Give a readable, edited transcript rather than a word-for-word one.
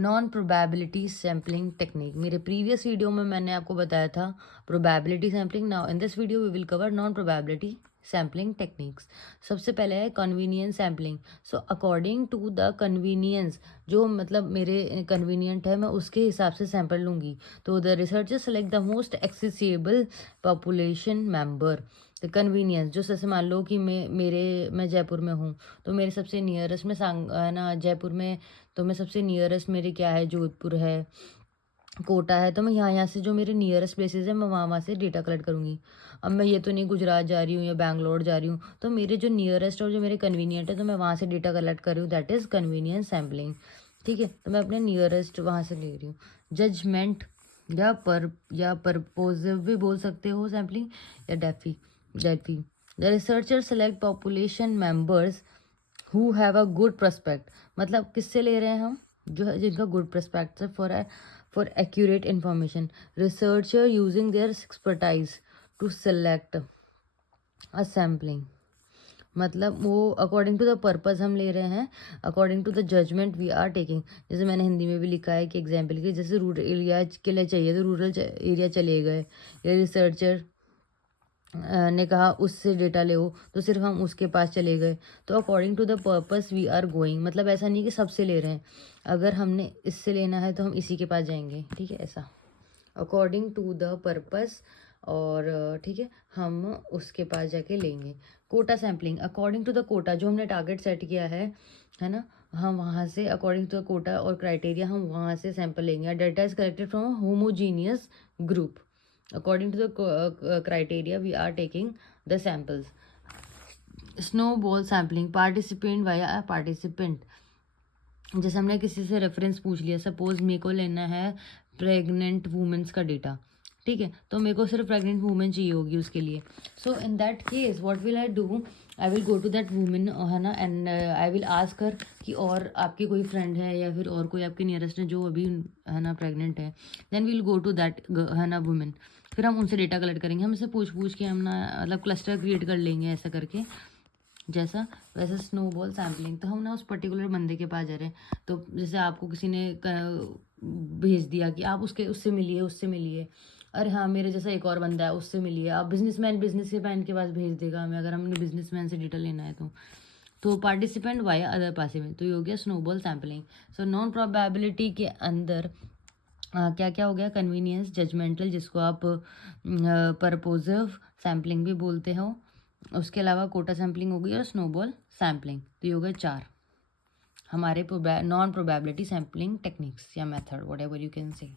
Non probability sampling technique. मेरे previous video में मैंने आपको बताया था probability sampling. Now in this video we will cover non probability sampling techniques. सबसे पहले है convenience sampling. So according to the convenience, जो मतलब मेरे कन्वीनियंट है मैं उसके हिसाब से सैंपल लूँगी। तो the researcher select the most accessible population member. Convenience, जो जैसे मान लो कि मैं जयपुर में हूँ, तो मेरे सबसे नियरेस्ट में है ना जयपुर में, तो मैं सबसे नियरेस्ट मेरे क्या है, जोधपुर है, कोटा है। तो मैं यहाँ से जो मेरे नियरेस्ट प्लेसेस है मैं वहाँ से डेटा कलेक्ट करूँगी। अब मैं ये तो नहीं गुजरात जा रही हूँ या बैंगलोर जा रही हूँ, तो मेरे जो नियरेस्ट और जो मेरे कन्वीनियंट है तो मैं वहाँ से डेटा कलेक्ट कर रही हूँ, दैट इज़ कन्वीनियंस सैम्पलिंग। ठीक है, तो मैं अपने नियरेस्ट वहाँ से ले रही हूँ। जजमेंट या परपोजिव भी बोल सकते हो सैम्पलिंग, या डेफी। The researcher select population members who have a good prospect. मतलब किससे ले रहे हैं हम, जो जिनका गुड प्रोस्पेक्ट है for accurate information. Researcher using their expertise to select a sampling. मतलब वो अकॉर्डिंग टू द पर्पज़ हम ले रहे हैं, according to the judgement we are taking. जैसे मैंने हिंदी में भी लिखा है कि एग्जाम्पल के, जैसे रूरल एरिया के लिए चाहिए तो रूरल एरिया चले गए, या रिसर्चर ने कहा उससे डेटा ले, तो सिर्फ हम उसके पास चले गए। तो according to the purpose we are going, मतलब ऐसा नहीं कि सबसे ले रहे हैं, अगर हमने इससे लेना है तो हम इसी के पास जाएंगे। ठीक है, ऐसा अकॉर्डिंग टू द पर्पस, और ठीक है हम उसके पास जाके लेंगे। Quota sampling, according to the quota, जो हमने टारगेट सेट किया है ना, हम वहाँ से अकॉर्डिंग टू द कोटा और क्राइटेरिया हम वहाँ से सैंपल लेंगे। Data is collected from homogeneous group. According to the criteria, we are taking the samples. Snowball sampling, participant via a participant. जैसे हमने किसी से रेफरेंस पूछ लिया, सपोज मेरे को लेना है प्रेग्नेंट वुमेन्स का डेटा, ठीक है, तो मेरे को सिर्फ प्रेग्नेंट वुमेन चाहिए होगी उसके लिए। So in that case what will I do, I will go to that women, है ना, and I will ask her कि और आपकी कोई फ्रेंड है या फिर और कोई आपके नियरेस्ट है जो अभी है ना प्रेग्नेंट है। Then we'll go to that है ना वुमेन, फिर हम उनसे डेटा कलेक्ट करेंगे। हम इसे पूछ के हम ना मतलब क्लस्टर क्रिएट कर लेंगे ऐसा करके, जैसा वैसे स्नोबॉल सैम्पलिंग। तो हम ना उस पर्टिकुलर बंदे के पास जा रहे हैं, तो जैसे आपको किसी ने भेज दिया कि आप उससे मिलिए, अरे हाँ मेरे जैसा एक और बंदा है उससे मिलिए। आप बिजनेसमैन के पास भेज देगा हमें, अगर हमने बिजनेसमैन से डेटा लेना है तो पार्टिसिपेंट वाया अदर पासिव, तो ये हो गया snowball sampling. So non probability के अंदर क्या क्या हो गया, कन्वीनियंस, जजमेंटल जिसको आप परपोजिव सैम्पलिंग भी बोलते हो, उसके अलावा कोटा सैम्पलिंग हो गई और स्नोबॉल सैम्पलिंग। तो ये हो गए 4 हमारे नॉन प्रोबेबिलिटी सैम्पलिंग टेक्निक्स या method, whatever you can say.